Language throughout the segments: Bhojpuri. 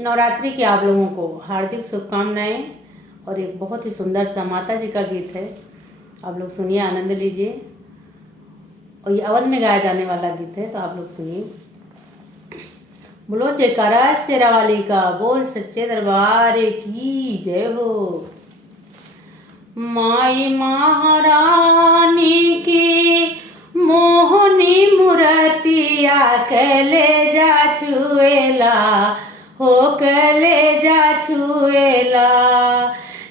नवरात्रि की आप लोगों को हार्दिक शुभकामनाएं। और एक बहुत ही सुंदर सा माता जी का गीत है, आप लोग सुनिए, आनंद लीजिए। और ये अवध में गाया जाने वाला गीत है, तो आप लोग सुनिए। बोलो जयकारा शेरावाली का, बोल सच्चे दरबार की जय हो। माई महारानी की मोहनी मूर्तिया कलेजा छुएला हो, कलेजा छुएला।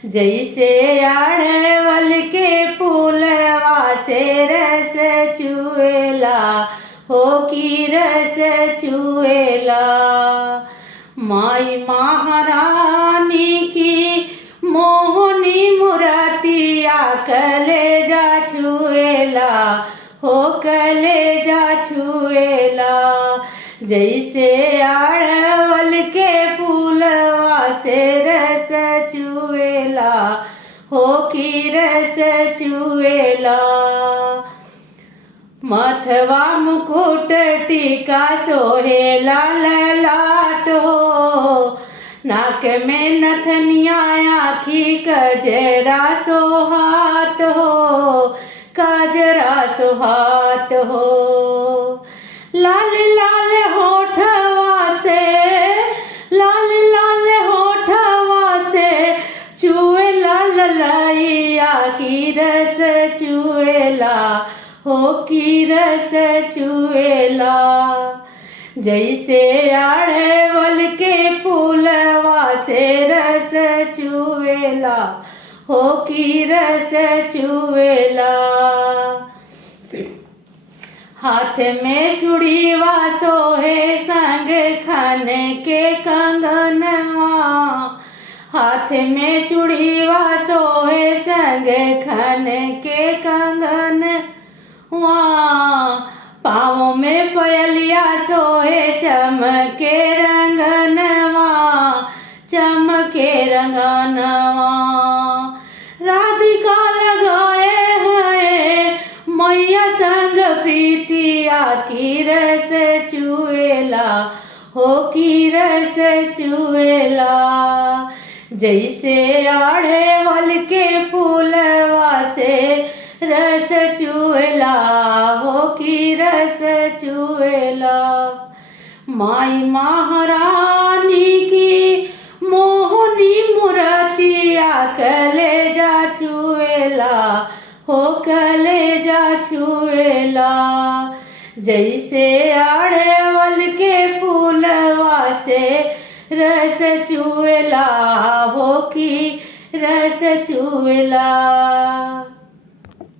जैसे अड़वल के फूलवा से रस चुएला हो, की रस चुएला। माई महारानी की मोहनी मूर्तिया कलेजा छुएला हो, कलेजा छुएला। जैसे अड़वल के फूलवा से रस चुएला हो, की रस चुएला। मथवा मुकुट टीका सोहेला ललाट हो, नाक में नथनिया आखी कजरा सोहात हो, कजरा सोहात हो। लाल लाल होठवा से, लाल लाल होठवा से चुएला ललैया की रस चुएला हो, की रस चुएला। जैसे अड़वल के फूलवा से रस चुएला हो, की रस चुएला। हाथ में चूड़ीवा सोहे संग खन के कंगनवा, हाथ में चूड़ीवा सोहे संग खन के कंगनवा। पाँव में पयलिया सोहे चमके रंगनवा, चमके रंगनवा। राधिका लगाए हैं मैया संग प्रीतिया की रस चुएला हो, की रस चुएला। जैसे अड़वल के फूलवा से रस चुएला हो, की रस चुएला। माई महारानी की मोहनी मूर्तिया कलेजा छुएला हो, कलेजा छुएला। जैसे अड़वल के फूलवा से रस चुएला हो, की रस चुएला।